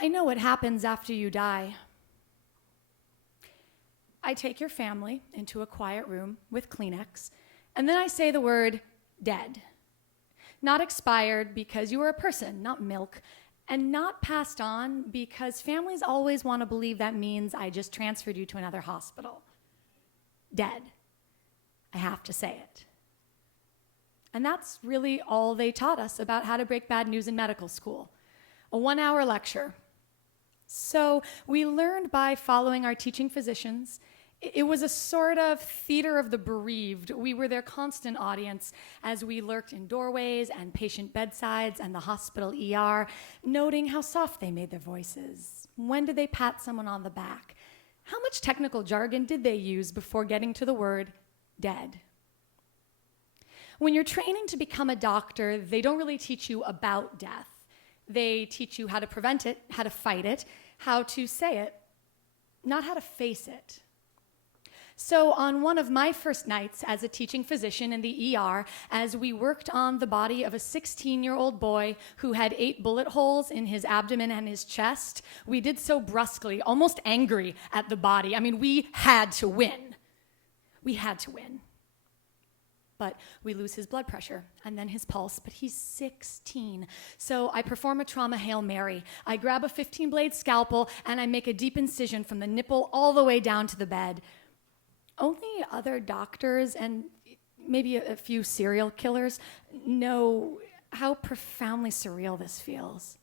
I know what happens after you die. I take your family into a quiet room with Kleenex, and then I say the word dead. Not expired because you were a person, not milk, and not passed on because families always want to believe that means I just transferred you to another hospital. Dead. I have to say it. And that's really all they taught us about how to break bad news in medical school. A 1-hour lecture. So we learned by following our teaching physicians. It was a sort of theater of the bereaved. We were their constant audience as we lurked in doorways and patient bedsides and the hospital ER, noting how soft they made their voices. When did they pat someone on the back? How much technical jargon did they use before getting to the word dead? When you're training to become a doctor, they don't really teach you about death. They teach you how to prevent it, how to fight it, how to say it, not how to face it. So on one of my first nights as a teaching physician in the ER, as we worked on the body of a 16-year-old boy who had 8 bullet holes in his abdomen and his chest, we did so brusquely, almost angry at the body. I mean, we had to win. We had to win. But we lose his blood pressure and then his pulse, but he's 16. So I perform a trauma Hail Mary. I grab a 15-blade scalpel and I make a deep incision from the nipple all the way down to the bed. Only other doctors and maybe a few serial killers know how profoundly surreal this feels.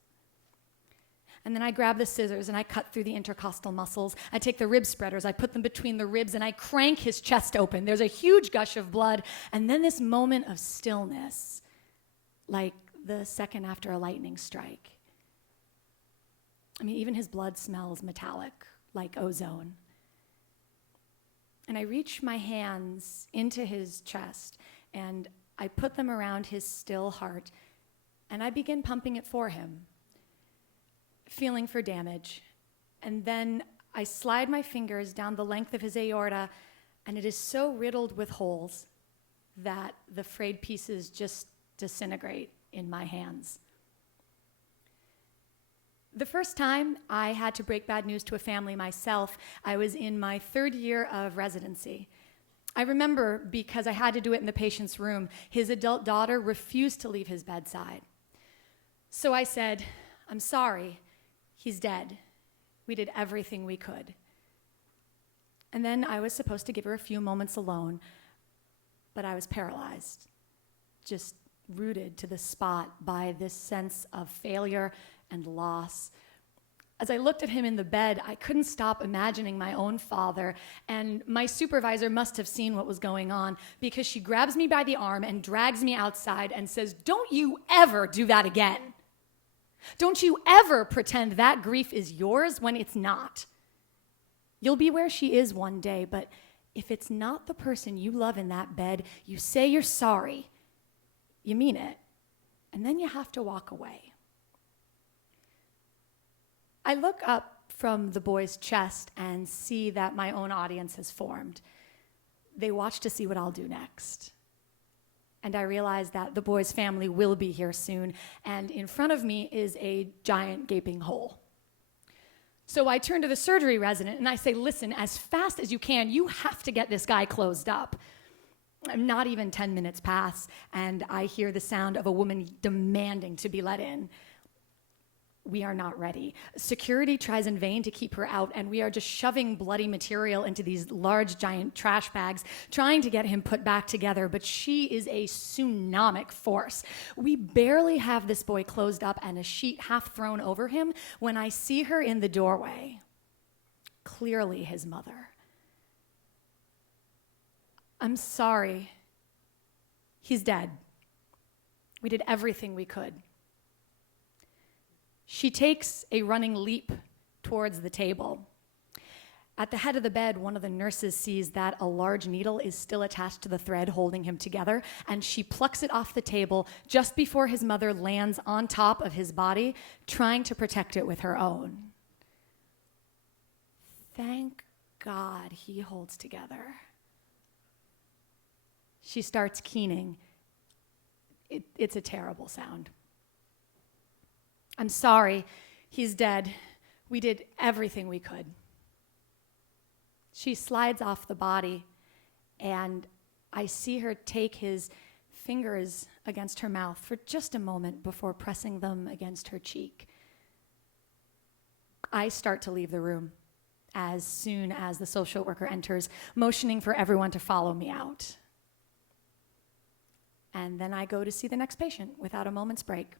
And then I grab the scissors and I cut through the intercostal muscles. I take the rib spreaders, I put them between the ribs, and I crank his chest open. There's a huge gush of blood, and then this moment of stillness, like the second after a lightning strike. I mean, even his blood smells metallic, like ozone. And I reach my hands into his chest, and I put them around his still heart, and I begin pumping it for him, feeling for damage. And then I slide my fingers down the length of his aorta, and it is so riddled with holes that the frayed pieces just disintegrate in my hands. The first time I had to break bad news to a family myself, I was in my 3rd year of residency. I remember because I had to do it in the patient's room, his adult daughter refused to leave his bedside. So I said, "I'm sorry. He's dead. We did everything we could." And then I was supposed to give her a few moments alone, but I was paralyzed, just rooted to the spot by this sense of failure and loss. As I looked at him in the bed, I couldn't stop imagining my own father, and my supervisor must have seen what was going on because she grabs me by the arm and drags me outside and says, "Don't you ever do that again. Don't you ever pretend that grief is yours when it's not. You'll be where she is one day, but if it's not the person you love in that bed, you say you're sorry, you mean it, and then you have to walk away." I look up from the boy's chest and see that my own audience has formed. They watch to see what I'll do next. And I realize that the boy's family will be here soon, and in front of me is a giant gaping hole. So I turn to the surgery resident and I say, "Listen, as fast as you can, you have to get this guy closed up." Not even 10 minutes pass, and I hear the sound of a woman demanding to be let in. We are not ready. Security tries in vain to keep her out, and we are just shoving bloody material into these large, giant trash bags, trying to get him put back together, but she is a tsunamic force. We barely have this boy closed up and a sheet half thrown over him when I see her in the doorway. Clearly his mother. "I'm sorry. He's dead. We did everything we could." She takes a running leap towards the table. At the head of the bed, one of the nurses sees that a large needle is still attached to the thread holding him together, and she plucks it off the table just before his mother lands on top of his body, trying to protect it with her own. Thank God he holds together. She starts keening. It's a terrible sound. "I'm sorry. He's dead. We did everything we could. She slides off the body, and I see her take his fingers against her mouth for just a moment before pressing them against her cheek. I start to leave the room as soon as the social worker enters, motioning for everyone to follow me out. And then I go to see the next patient without a moment's break,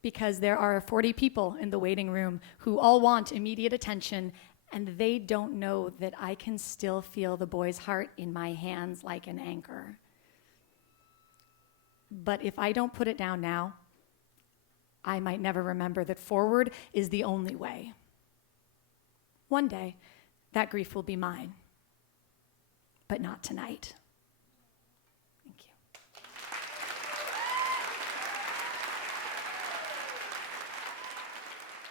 because there are 40 people in the waiting room who all want immediate attention, and they don't know that I can still feel the boy's heart in my hands like an anchor. But if I don't put it down now, I might never remember that forward is the only way. One day, that grief will be mine, but not tonight.